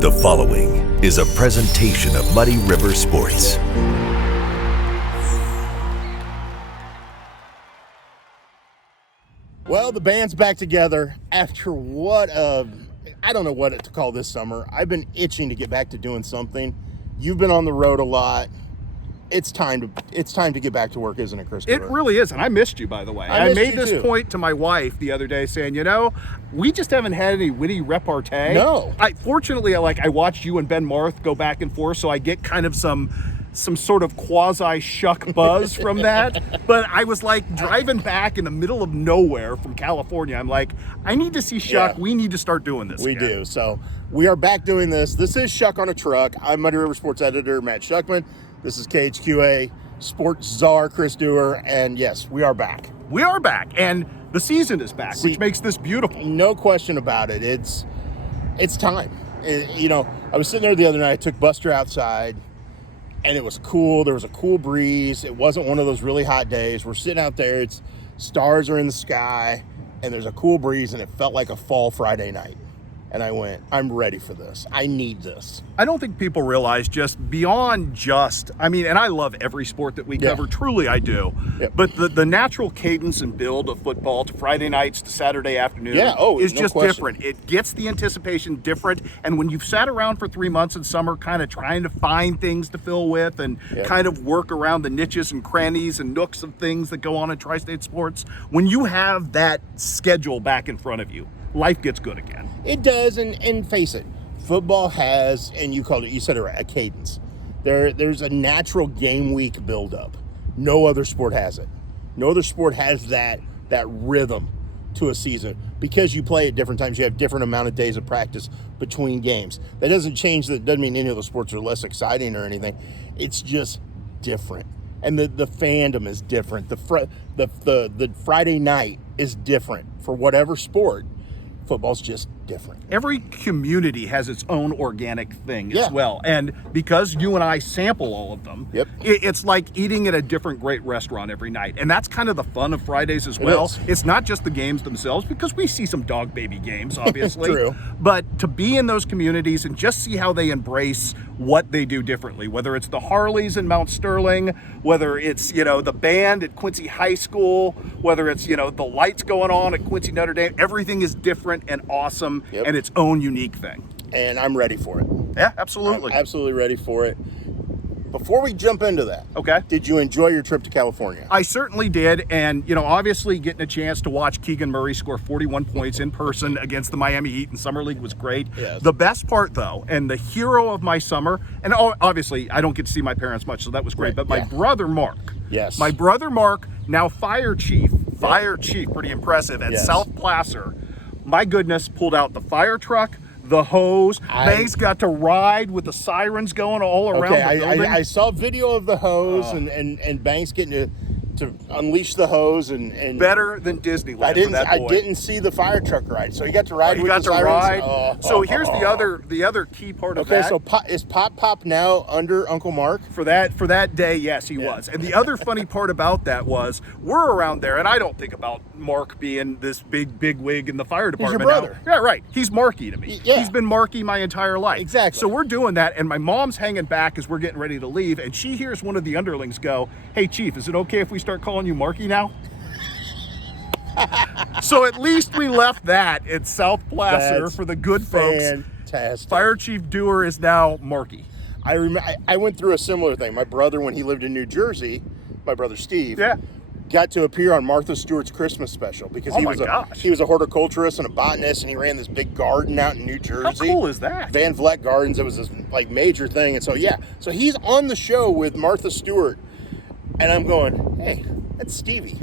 The following is a presentation of Muddy River Sports. Well, the band's back together after I don't know what to call this summer. I've been itching to get back to doing something. You've been on the road a lot. It's time to get back to work, isn't it, Chris? It really is, and I missed you, by the way. I made this point to my wife the other day, saying, we just haven't had any witty repartee. No. Fortunately, I watched you and Ben Marth go back and forth, so I get kind of some sort of quasi-Schuck buzz from that. But I was driving back in the middle of nowhere from California. I'm like, I need to see Schuck. Yeah. We need to start doing this We again. do. So we are back doing this. This is Schuck on a Truck. I'm Muddy River Sports editor Matt Schuckman. This is KHQA sports czar Chris Duerr, and yes, we are back. We are back, and the season is back, which makes this beautiful. No question about it. It's time. I was sitting there the other night. I took Buster outside, and it was cool. There was a cool breeze. It wasn't one of those really hot days. We're sitting out there. Stars are in the sky, and there's a cool breeze, and it felt like a fall Friday night. And I went, I'm ready for this. I need this. I don't think people realize and I love every sport that we cover. Truly, I do. Yep. But the natural cadence and build of football to Friday nights to Saturday afternoon is just different. It gets the anticipation different. And when you've sat around for 3 months in summer kind of trying to find things to fill with and kind of work around the niches and crannies and nooks of things that go on in tri-state sports, when you have that schedule back in front of you, life gets good again. It does, and face it, football has, and you said it right, a cadence. There's a natural game week buildup. No other sport has it. No other sport has that rhythm to a season because you play at different times. You have different amount of days of practice between games. That doesn't mean any of the sports are less exciting or anything. It's just different. And the fandom is different. The Friday night is different for whatever sport. Football's just different. Every community has its own organic thing as well. And because you and I sample all of them, it's like eating at a different great restaurant every night. And that's kind of the fun of Fridays as well. It's not just the games themselves, because we see some dog baby games, obviously. True. But to be in those communities and just see how they embrace what they do differently, whether it's the Harleys in Mount Sterling, whether it's, the band at Quincy High School, whether it's, the lights going on at Quincy Notre Dame, everything is different and awesome and its own unique thing. And I'm ready for it. Yeah, absolutely. I'm absolutely ready for it. Before we jump into that, did you enjoy your trip to California? I certainly did. And, obviously getting a chance to watch Keegan Murray score 41 points in person against the Miami Heat in Summer League was great. Yes. The best part, though, and the hero of my summer, and obviously I don't get to see my parents much, so that was great, but my brother Mark. Yes. My brother Mark, now fire chief, pretty impressive, at South Placer. My goodness, pulled out the fire truck, the hose. Banks got to ride with the sirens going all around the building. I saw video of the hose and Banks getting to unleash the hose and better than Disneyland. I didn't see the fire truck ride, so he got to ride with the sirens. So here's the other key part of that. Okay, so is Pop now under Uncle Mark? For that day, yes, he was. And the other funny part about that was we're around there, and I don't think about Mark being this big wig in the fire department. He's your brother. Now. Yeah, right. He's Marky to me. Yeah. He's been Marky my entire life. Exactly. So we're doing that, and my mom's hanging back as we're getting ready to leave, and she hears one of the underlings go, "Hey, Chief, is it okay if we start calling you Marky now?" So at least we left that at South Placer for the good folks. Fantastic. Fire Chief Duerr is now Marky. I went through a similar thing. My brother, when he lived in New Jersey, my brother Steve, got to appear on Martha Stewart's Christmas special because he was a horticulturist and a botanist, and he ran this big garden out in New Jersey. How cool is that? Van Vleck Gardens. It was this major thing, and so he's on the show with Martha Stewart, and I'm going, hey, that's Stevie.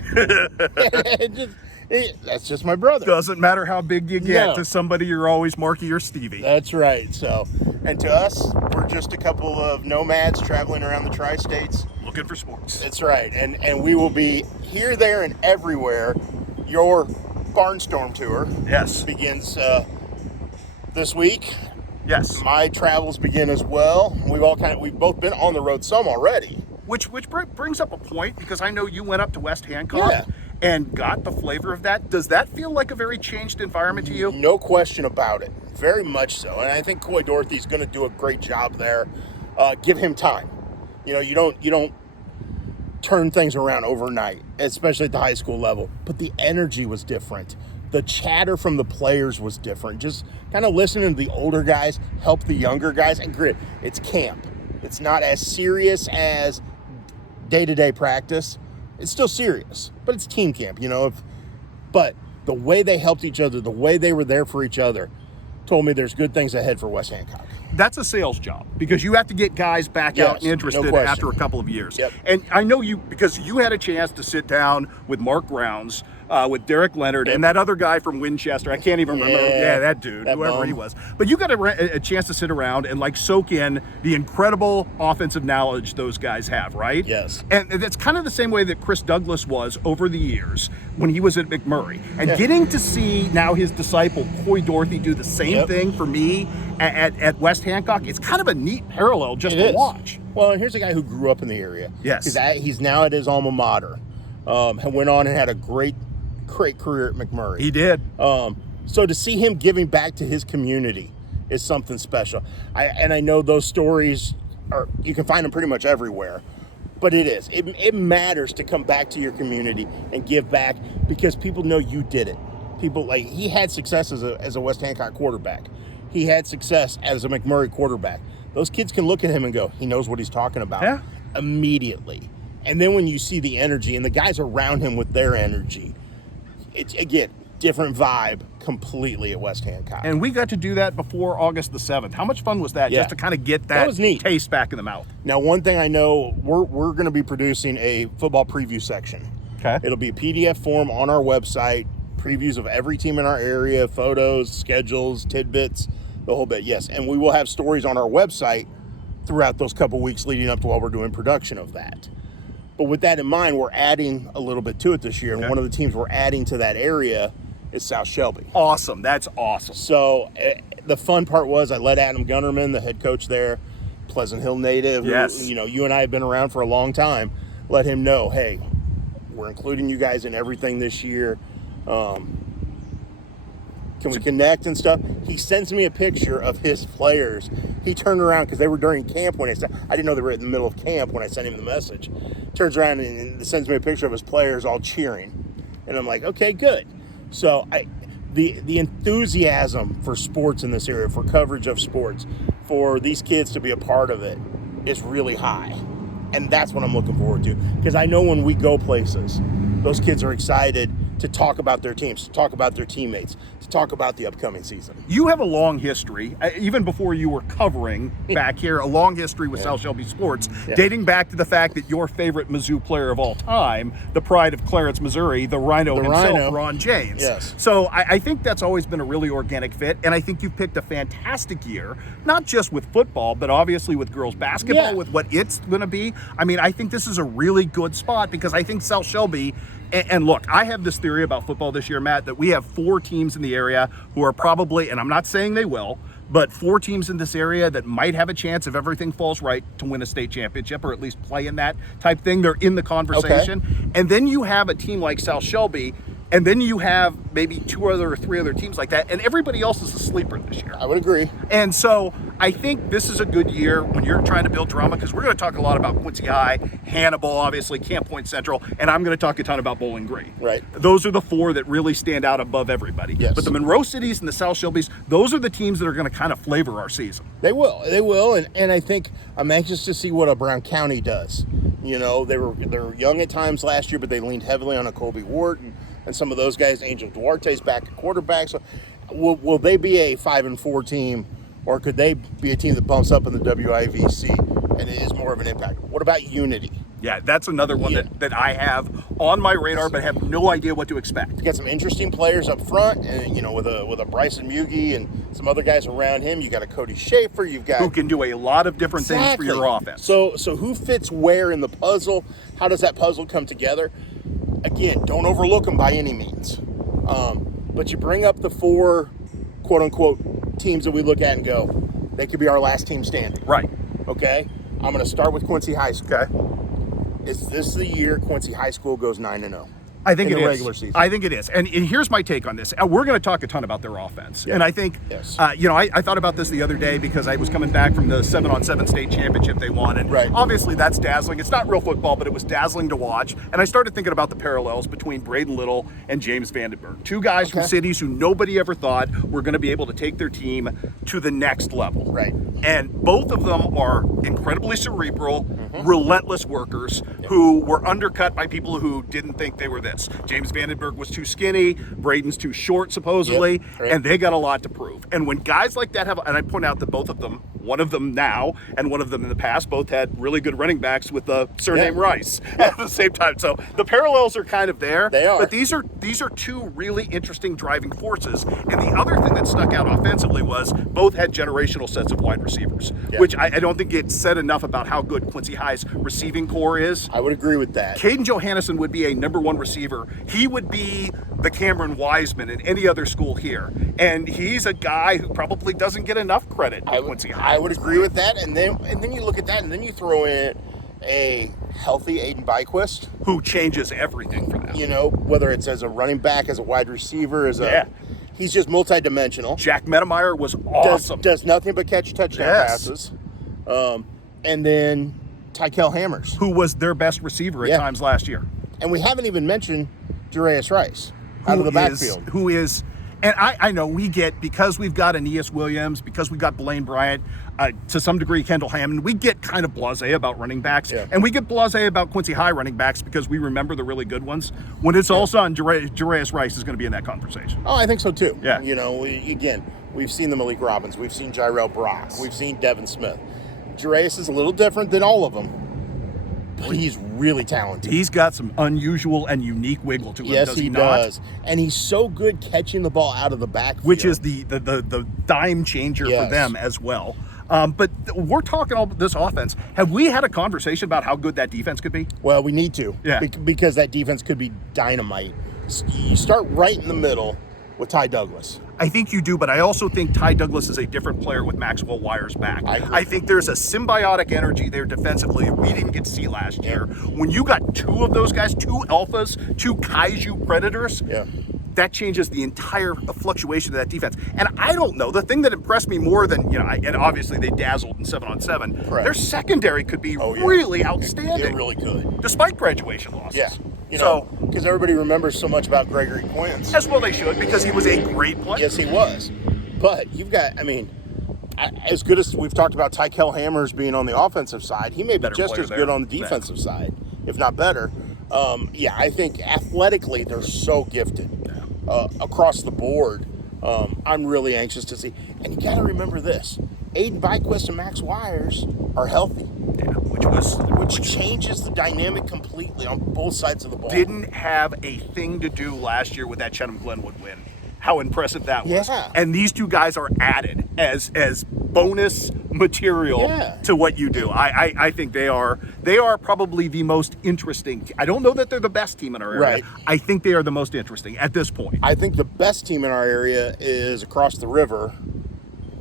That's just my brother. Doesn't matter how big you get, to somebody you're always Marky or Stevie. That's right. So, and to us, we're just a couple of nomads traveling around the tri-states. Looking for sports. That's right. And we will be here, there, and everywhere. Your Barnstorm tour begins this week. Yes. My travels begin as well. We've both been on the road some already. Which brings up a point, because I know you went up to West Hancock. Yeah. and got the flavor of that. Does that feel like a very changed environment to you? No question about it. Very much so. And I think Coy Dorothy's going to do a great job there. Give him time. You don't turn things around overnight, especially at the high school level. But the energy was different. The chatter from the players was different. Just kind of listening to the older guys help the younger guys. And grit, it's camp. It's not as serious as day-to-day practice. It's still serious, but it's team camp, But the way they helped each other, the way they were there for each other, told me there's good things ahead for West Hancock. That's a sales job because you have to get guys back out and interested after a couple of years. Yep. And I know because you had a chance to sit down with Mark Grounds, with Derek Leonard, and that other guy from Winchester. I can't even remember. Yeah, that dude, whoever he was. But you got a chance to sit around and soak in the incredible offensive knowledge those guys have, right? Yes. And that's kind of the same way that Chris Douglas was over the years when he was at McMurray. And getting to see now his disciple, Coy Dorothy, do the same thing for me at West Hancock, it's kind of a neat parallel just to watch. Well, and here's a guy who grew up in the area. Yes. He's now at his alma mater. Went on and had a great career at McMurray. He did. So to see him giving back to his community is something special. I know those stories you can find them pretty much everywhere, but it matters to come back to your community and give back because people know you did it. People he had success as a West Hancock quarterback. He had success as a McMurray quarterback. Those kids can look at him and go, he knows what he's talking about immediately. And then when you see the energy and the guys around him with their energy, it's, again, different vibe completely at West Hancock. And we got to do that before August the 7th. How much fun was that just to kind of get that was neat. Taste back in the mouth? Now, one thing I know, we're going to be producing a football preview section. Okay. It'll be a PDF form on our website, previews of every team in our area, photos, schedules, tidbits, the whole bit. Yes, and we will have stories on our website throughout those couple weeks leading up to while we're doing production of that. But with that in mind, we're adding a little bit to it this year. And one of the teams we're adding to that area is South Shelby. Awesome. That's awesome. So the fun part was I let Adam Gunnerman, the head coach there, Pleasant Hill native, who, you and I have been around for a long time, let him know, hey, we're including you guys in everything this year. Can we connect and stuff? He sends me a picture of his players. He turned around because they were during camp when I didn't know they were in the middle of camp when I sent him the message. Turns around and sends me a picture of his players all cheering. And I'm like, okay, good. So the enthusiasm for sports in this area, for coverage of sports, for these kids to be a part of it is really high. And that's what I'm looking forward to. Because I know when we go places, those kids are excited to talk about their teams, to talk about their teammates, to talk about the upcoming season. You have a long history, even before you were covering back here, a long history with South Shelby sports, dating back to the fact that your favorite Mizzou player of all time, the pride of Clarence, Missouri, the Rhino himself, Ron James. Yes. So I think that's always been a really organic fit, and I think you've picked a fantastic year, not just with football, but obviously with girls basketball, with what it's going to be. I mean, I think this is a really good spot because I think South Shelby. And look, I have this theory about football this year, Matt, that we have 4 teams in the area who are probably, and I'm not saying they will, but 4 teams in this area that might have a chance, if everything falls right, to win a state championship or at least play in that type thing. They're in the conversation. Okay. And then you have a team like South Shelby, and then you have maybe 2 or 3 other teams like that, and everybody else is a sleeper this year. I would agree. And so I think this is a good year when you're trying to build drama, because we're going to talk a lot about Quincy High, Hannibal, obviously, Camp Point Central, and I'm going to talk a ton about Bowling Green. Right. Those are the 4 that really stand out above everybody. Yes. But the Monroe Cities and the South Shelbys, those are the teams that are going to kind of flavor our season. They will. And I think I'm anxious to see what a Brown County does. You know, they were young at times last year, but they leaned heavily on a Colby Wharton and some of those guys. Angel Duarte's back at quarterback. So will they be a 5-4 team, or could they be a team that bumps up in the WIVC and it is more of an impact? What about Unity? Yeah, that's another one that I have on my radar, but have no idea what to expect. You got some interesting players up front, and with a Bryson Mugie and some other guys around him. You got a Cody Schaefer. You've got who can do a lot of different things for your offense. So who fits where in the puzzle? How does that puzzle come together? Again, don't overlook them by any means. But you bring up the 4 quote-unquote teams that we look at and go, they could be our last team standing. Right. Okay? I'm going to start with Quincy High School. Okay. Is this the year Quincy High School goes 9-0? I think in it the is. regular season. I think it is. And here's my take on this. We're going to talk a ton about their offense. Yeah. And I think, yes. I thought about this the other day because I was coming back from the 7-on-7 state championship they won. And obviously that's dazzling. It's not real football, but it was dazzling to watch. And I started thinking about the parallels between Braden Little and James Vandenberg. Two guys from cities who nobody ever thought were going to be able to take their team to the next level. Right. And both of them are incredibly cerebral, relentless workers who were undercut by people who didn't think they were this. James Vandenberg was too skinny, Braden's too short, supposedly, and they got a lot to prove. And when guys like that have, and I point out that both of them, one of them now and one of them in the past, both had really good running backs with the surname Rice at the same time. So the parallels are kind of there. They are. But these are two really interesting driving forces. And the other thing that stuck out offensively was both had generational sets of wide receivers, which I don't think it's said enough about how good Quincy High's receiving core is. I would agree with that. Caden Johannesson would be a number one receiver. He would be the Cameron Wiseman in any other school here. And he's a guy who probably doesn't get enough credit at Quincy High. I would agree with that. And then you look at that and then you throw in a healthy Aiden Byquist, who changes everything for them. Whether it's as a running back, as a wide receiver, he's just multidimensional. Jack Medemeyer was awesome. Does nothing but catch touchdown passes. And then Tykel Hammers, who was their best receiver at times last year. And we haven't even mentioned Duerr Rice out of the backfield. Who is, and I know we get, because we've got Aeneas Williams, because we've got Blaine Bryant, to some degree Kendall Hammond, we get kind of blasé about running backs. And we get blasé about Quincy High running backs because we remember the really good ones. When it's all done, Duerr Rice is going to be in that conversation. Oh, I think so too. Yeah. We've seen the Malik Robbins. We've seen Jyrell Brock. We've seen Devin Smith. Duerr is a little different than all of them. But he's really talented. He's got some unusual and unique wiggle to him, yes, does he not? Does. And he's so good catching the ball out of the backfield. Which is the dime changer for them as well. But we're talking all this offense. Have we had a conversation about how good that defense could be? Well, we need to. Yeah. Because that defense could be dynamite. You start right in the middle with Ty Douglas. I think you do, but I also think Ty Douglas is a different player with Maxwell Wires back. I think there's a symbiotic energy there defensively we didn't get to see last year. When you got two of those guys, two alphas, two kaiju predators, that changes the entire fluctuation of that defense. And I don't know, the thing that impressed me more than, and obviously they dazzled in 7-on-7, their secondary could be really outstanding. It really could. Despite graduation losses. Yeah. Because everybody remembers so much about Gregory Quince. As well they should, because he was a great player. Yes, he was. But you've got, as good as we've talked about Tykel Hammers being on the offensive side, he may be just as good on the defensive side, if not better. I think athletically they're so gifted across the board. I'm really anxious to see. And you got to remember this. Aiden Byquist and Max Wires are healthy. Yeah, which changes the dynamic completely on both sides of the ball. Didn't have a thing to do last year with that Chenham Glenwood win. How impressive that was. Yeah. And these two guys are added as bonus material to what you do. I think they are probably the most interesting. I don't know that they're the best team in our area. Right. I think they are the most interesting at this point. I think the best team in our area is across the river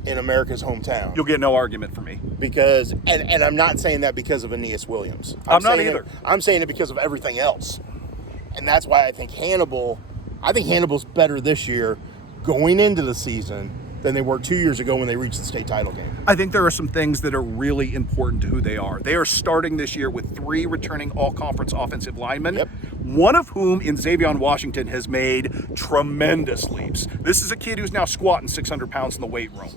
in America's hometown. You'll get no argument from me. Because, and I'm not saying that because of Aeneas Williams. I'm not either. I'm saying it because of everything else. And that's why I think Hannibal's better this year going into the season than they were 2 years ago when they reached the state title game. I think there are some things that are really important to who they are. They are starting this year with 3 returning all-conference offensive linemen, one of whom in Xavion Washington has made tremendous leaps. This is a kid who's now squatting 600 pounds in the weight room.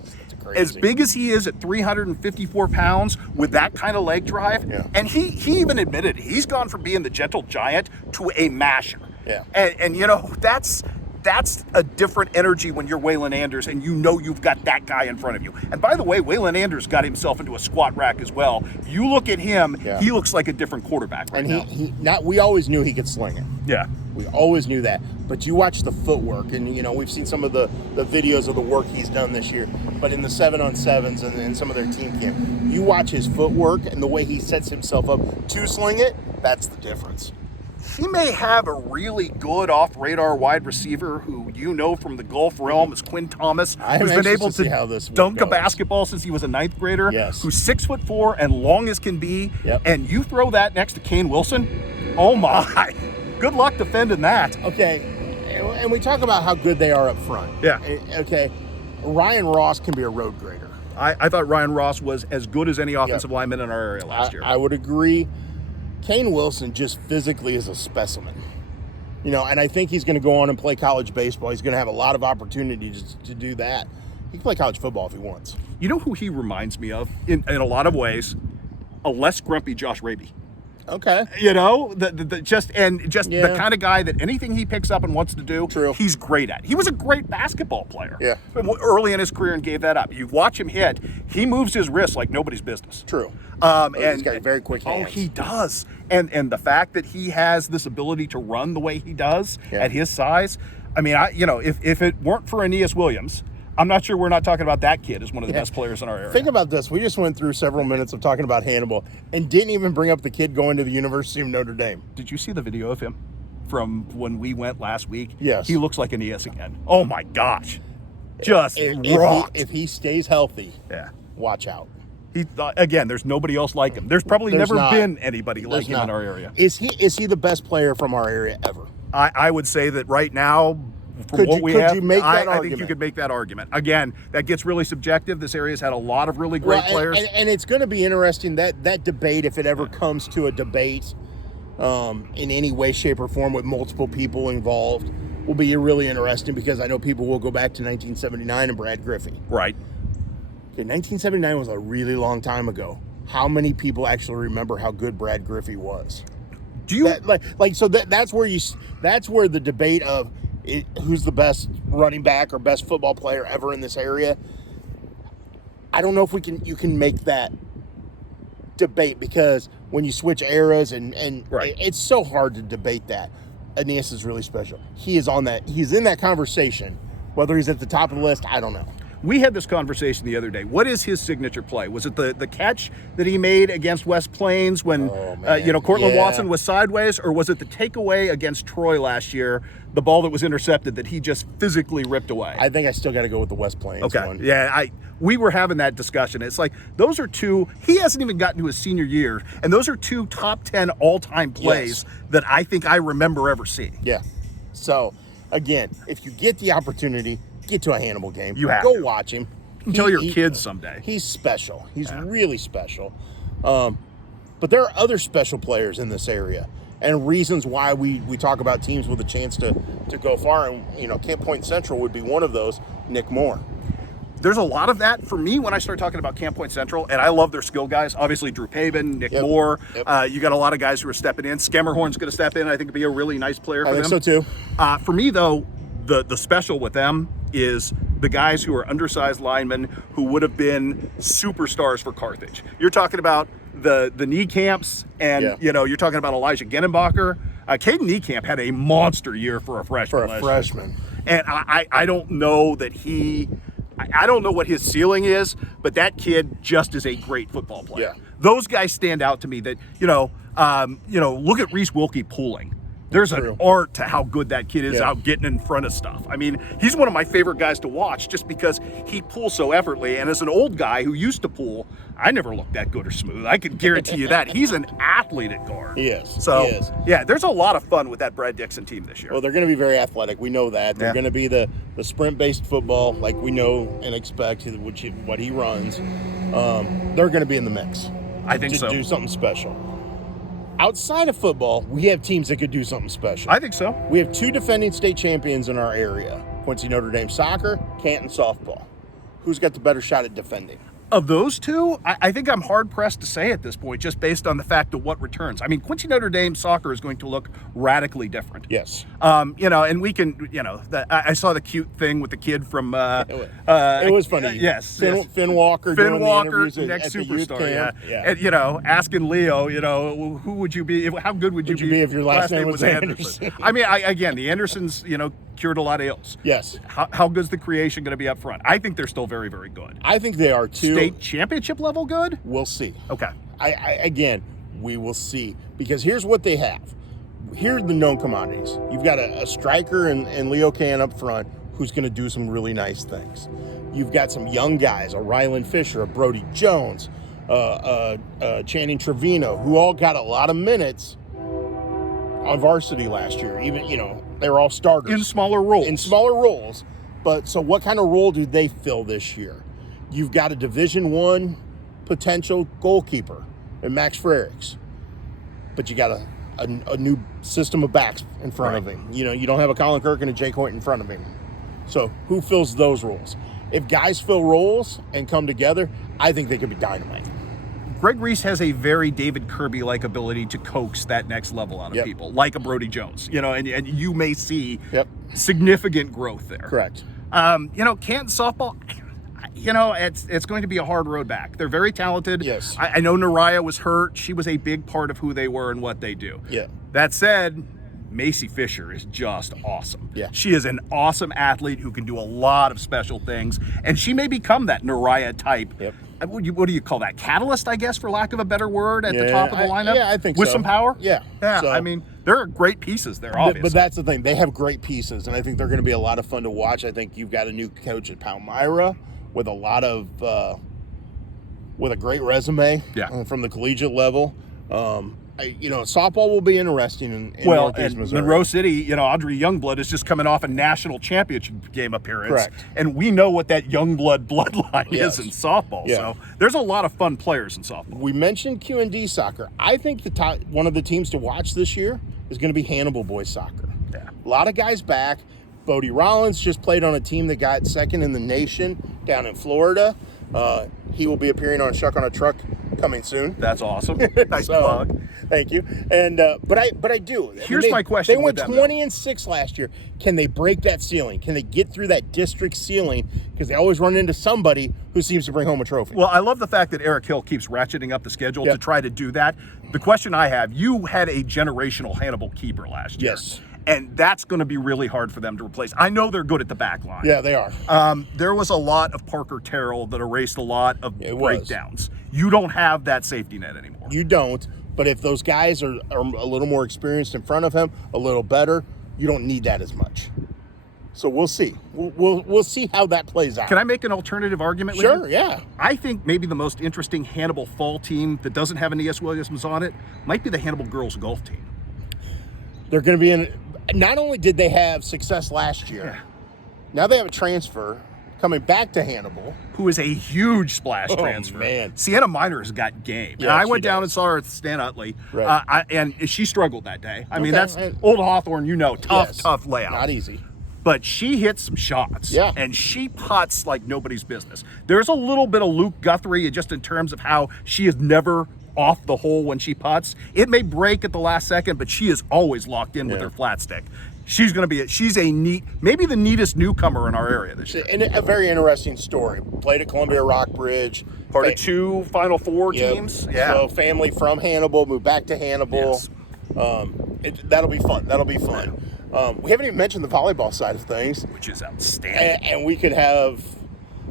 As big as he is at 354 pounds with that kind of leg drive, and he even admitted he's gone from being the gentle giant to a masher. And that's a different energy when you're Waylon Anders and you've got that guy in front of you. And by the way, Waylon Anders got himself into a squat rack as well. You look at him, he looks like a different quarterback right now. We always knew he could sling it. Yeah. We always knew that. But you watch the footwork, and we've seen some of the videos of the work he's done this year. But in the 7-on-7s and some of their team camp, you watch his footwork and the way he sets himself up to sling it, that's the difference. He may have a really good off-radar wide receiver who from the Gulf realm is Quinn Thomas, who's been able to dunk a basketball since he was a 9th grader, who's 6'4" and long as can be, and you throw that next to Kane Wilson, oh my. Good luck defending that. Okay, and we talk about how good they are up front. Yeah. Okay, Ryan Ross can be a road grader. I thought Ryan Ross was as good as any offensive lineman in our area last year. I would agree. Kane Wilson just physically is a specimen. And I think he's going to go on and play college baseball. He's going to have a lot of opportunities to do that. He can play college football if he wants. You know who he reminds me of in a lot of ways? A less grumpy Josh Raby. Okay. The kind of guy that anything he picks up and wants to do, he's great at. He was a great basketball player. Yeah. Early in his career and gave that up. You watch him hit, he moves his wrist like nobody's business. True. And he's got very quick hands. Oh, he does. And the fact that he has this ability to run the way he does at his size, I mean, if it weren't for Aeneas Williams, I'm not sure we're not talking about that kid as one of the best players in our area. Think about this. We just went through several minutes of talking about Hannibal and didn't even bring up the kid going to the University of Notre Dame. Did you see the video of him from when we went last week? Yes. He looks like Aeneas again. Oh, my gosh. Just rocked. If he stays healthy, watch out. Again, there's nobody else like him. There's never been anybody like him in our area. Is he the best player from our area ever? I would say that right now, from what we have, I think you could make that argument. Again, that gets really subjective. This area's had a lot of really great players. And it's going to be interesting, that debate, if it ever comes to a debate in any way, shape, or form with multiple people involved, will be really interesting because I know people will go back to 1979 and Brad Griffey. Right. Okay, 1979 was a really long time ago. How many people actually remember how good Brad Griffey was? Do you that's where the debate of who's the best running back or best football player ever in this area? I don't know if you can make that debate because when you switch eras and it's so hard to debate that. Aeneas is really special. He's in that conversation. Whether he's at the top of the list, I don't know. We had this conversation the other day. What is his signature play? Was it the catch that he made against West Plains when Cortland Watson was sideways, or was it the takeaway against Troy last year, the ball that was intercepted that he just physically ripped away? I think I still got to go with the West Plains one. Yeah, we were having that discussion. It's like those are two. He hasn't even gotten to his senior year, and those are two top 10 all-time plays that I think I remember ever seeing. Yeah. So again, if you get the opportunity, get to a Hannibal game. You have to. Go watch him. Tell your kids someday. He's special. He's really special. But there are other special players in this area, and reasons why we talk about teams with a chance to go far. And Camp Point Central would be one of those. Nick Moore. There's a lot of that for me when I start talking about Camp Point Central, and I love their skill guys. Obviously, Drew Pabin, Nick Moore. Yep. You got a lot of guys who are stepping in. Skemmerhorn's going to step in. I think it'd be a really nice player for them. I think so too. For me, though, the special with them is the guys who are undersized linemen who would have been superstars for Carthage. You're talking about the Niekamps, and you're talking about Elijah Genenbacher. Caden Niekamp had a monster year for a freshman. And I don't know that I don't know what his ceiling is, but that kid just is a great football player. Yeah. Those guys stand out to me that, look at Reese Wilkie pulling. There's an art to how good that kid is out getting in front of stuff. I mean, he's one of my favorite guys to watch just because he pulls so effortlessly. And as an old guy who used to pull, I never looked that good or smooth. I can guarantee you that. He's an athlete at guard. He is. So, he is. Yeah, there's a lot of fun with that Brad Dixon team this year. Well, they're going to be very athletic. We know that. They're going to be the sprint-based football like we know and expect, what he runs. They're going to be in the mix. I think so. To do something special. Outside of football, we have teams that could do something special. I think so. We have 2 defending state champions in our area. Quincy Notre Dame soccer, Canton softball. Who's got the better shot at defending? Of those two, I think I'm hard-pressed to say at this point, just based on the fact of what returns. I mean, Quincy Notre Dame soccer is going to look radically different. Yes. And we can, I saw the cute thing with the kid from... it was funny. Yes. Finn Walker doing the interviews next at the superstar, camp. And, asking Leo, who would you be, how good would you be if your last name was Anderson? I mean, again, the Andersons, cured a lot of ills. Yes. How good's the creation going to be up front? I think they're still very, very good. I think they are too. State championship level good? We'll see. Okay. Again, we will see. Because here's what they have. Here are the known commodities. You've got a striker and Leo Can up front who's going to do some really nice things. You've got some young guys, a Ryland Fisher, a Brody Jones, Channing Trevino, who all got a lot of minutes on varsity last year. Even, they were all starters. In smaller roles. But so what kind of role do they fill this year? You've got a Division I potential goalkeeper in Max Frericks. But you got a new system of backs in front of him. You don't have a Colin Kirk and a Jake Hoyt in front of him. So who fills those roles? If guys fill roles and come together, I think they could be dynamite. Greg Reese has a very David Kirby-like ability to coax that next level out of people, like a Brody Jones, and you may see significant growth there. Correct. Canton softball, it's going to be a hard road back. They're very talented. Yes. I know Naraya was hurt. She was a big part of who they were and what they do. Yeah. That said, Macy Fisher is just awesome. Yeah. She is an awesome athlete who can do a lot of special things, and she may become that Naraya type. Yep. What do you call that? Catalyst, I guess, for lack of a better word, at the top of the lineup? I think With so. some power? Yeah. Yeah, So, I mean, there are great pieces there, obviously. But that's the thing. They have great pieces, and I think they're going to be a lot of fun to watch. I think you've got a new coach at Palmyra with a lot of with a great resume from the collegiate level. Softball will be interesting in Northeast Missouri. Monroe City, Audrey Youngblood is just coming off a national championship game appearance. Correct. And we know what that Youngblood bloodline Yes. is in softball. Yeah. So there's a lot of fun players in softball. We mentioned Q&D soccer. I think one of the teams to watch this year is going to be Hannibal boys soccer. Yeah. A lot of guys back. Bodie Rollins just played on a team that got second in the nation down in Florida. He will be appearing on Schuck on a Truck coming soon. That's awesome. Nice So, plug. Thank you. And but I do. Here's my question. They went with them, 20-6 last year. Can they break that ceiling? Can they get through that district ceiling? Because they always run into somebody who seems to bring home a trophy. Well, I love the fact that Eric Hill keeps ratcheting up the schedule to try to do that. The question I have, you had a generational Hannibal keeper last year. Yes. And that's going to be really hard for them to replace. I know they're good at the back line. Yeah, they are. There was a lot of Parker Terrell that erased a lot of breakdowns. You don't have that safety net anymore. You don't. But if those guys are a little more experienced in front of him, a little better, you don't need that as much. So we'll see. We'll see how that plays out. Can I make an alternative argument with you? Sure, yeah. I think maybe the most interesting Hannibal fall team that doesn't have an E.S. Williams on it might be the Hannibal girls golf team. They're going to be in. Not only did they have success last year, now they have a transfer coming back to Hannibal. Who is a huge splash transfer. Man. Sienna Minor's got game. Yeah, and I went down and saw her at Stan Utley, Right. and she struggled that day. I mean, that's Old Hawthorne, tough layout. Not easy. But she hits some shots, and she putts like nobody's business. There's a little bit of Luke Guthrie just in terms of how she is never off the hole when she putts. It may break at the last second, but she is always locked in with her flat stick. She's going to be she's a neat, maybe the neatest newcomer in our area this year. And a very interesting story. Played at Columbia Rockbridge. Part of 2 Final Four teams. Yeah. So family from Hannibal, moved back to Hannibal. Yes. That'll be fun. We haven't even mentioned the volleyball side of things. Which is outstanding. And we could have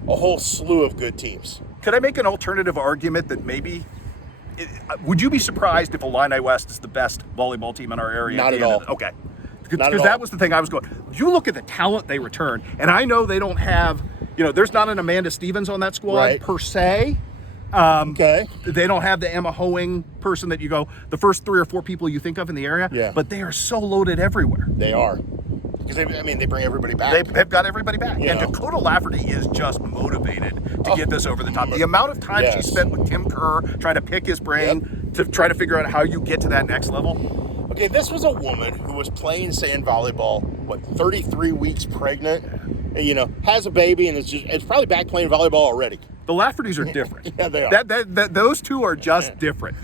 a whole slew of good teams. Could I make an alternative argument that maybe, would you be surprised if Illini West is the best volleyball team in our area? Not at all. Okay. Because that was the thing I was going, you look at the talent they return, and I know they don't have, there's not an Amanda Stevens on that squad per se. Okay. They don't have the Emma Hoeing person that you go, the first 3 or 4 people you think of in the area, but they are so loaded everywhere. They are. Because, they bring everybody back. They've got everybody back. And Dakota Lafferty is just motivated to get this over the top. The amount of time she spent with Tim Kerr trying to pick his brain to try to figure out how you get to that next level. Okay, this was a woman who was playing sand volleyball, 33 weeks pregnant, and, has a baby, and it's probably back playing volleyball already. The Laffertys are different. Yeah, they are. Those two are just different.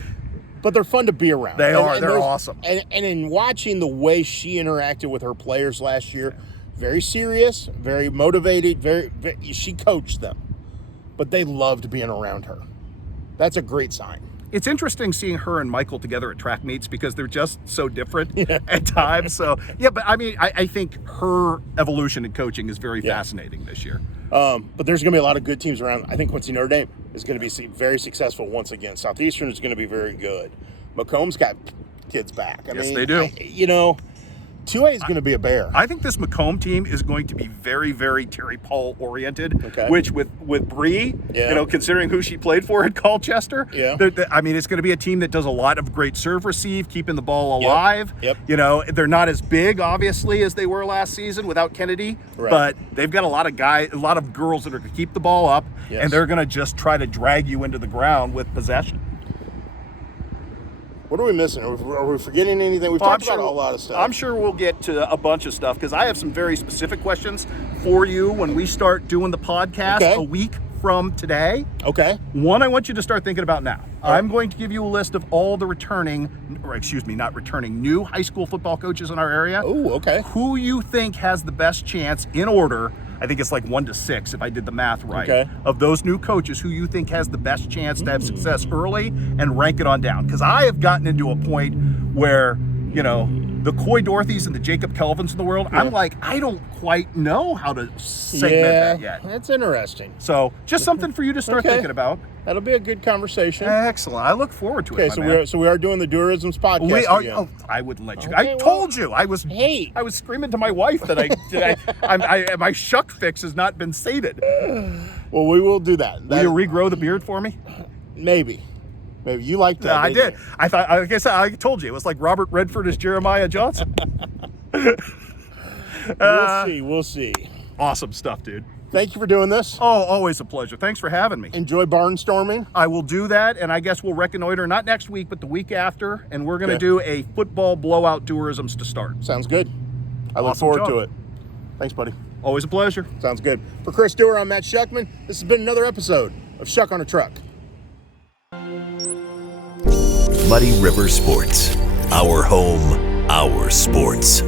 But they're fun to be around. They're awesome. And in watching the way she interacted with her players last year, very serious, very motivated, very she coached them. But they loved being around her. That's a great sign. It's interesting seeing her and Michael together at track meets because they're just so different at times. So, but I think her evolution in coaching is very fascinating this year. But there's going to be a lot of good teams around. I think Quincy Notre Dame is going to be very successful once again. Southeastern is going to be very good. Macomb's got kids back. Yes, they do. 2A is going to be a bear. I think this Macomb team is going to be very, very Terry Paul oriented, which with Bree, considering who she played for at Colchester, I mean, it's going to be a team that does a lot of great serve receive, keeping the ball alive. They're not as big, obviously, as they were last season without Kennedy, but they've got a lot of girls that are going to keep the ball up, and they're going to just try to drag you into the ground with possession. What are we missing? Are we forgetting anything? We've talked about a lot of stuff. I'm sure we'll get to a bunch of stuff because I have some very specific questions for you when we start doing the podcast a week from today. Okay. One I want you to start thinking about now. I'm going to give you a list of all the new high school football coaches in our area. Oh, okay. Who you think has the best chance in order. I think it's like 1 to 6 if I did the math right. Okay. Of those new coaches, who you think has the best chance to have success early, and rank it on down. Because I have gotten into a point where, the Coy Dorothy's and the Jacob Kelvins of the world, I'm like, I don't quite know how to segment that yet. That's interesting. So just something for you to start thinking about. That'll be a good conversation. Excellent. I look forward to it. So we are doing the Duerisms podcast again. Oh, I wouldn't let you. I told you. I was screaming to my wife that my Schuck fix has not been sated. Well, we will do that. Will you regrow the beard for me? Maybe you liked that. I did. I thought, like I said, I told you it was like Robert Redford as Jeremiah Johnson. We'll see. Awesome stuff, dude. Thank you for doing this. Oh, always a pleasure. Thanks for having me. Enjoy barnstorming. I will do that, and I guess we'll reconnoiter not next week, but the week after, and we're going to do a football blowout tourisms to start. Sounds good. I look forward to it. Thanks, buddy. Always a pleasure. Sounds good. For Chris Duerr, I'm Matt Schuckman. This has been another episode of Schuck on a Truck. Muddy River Sports. Our home, our sports.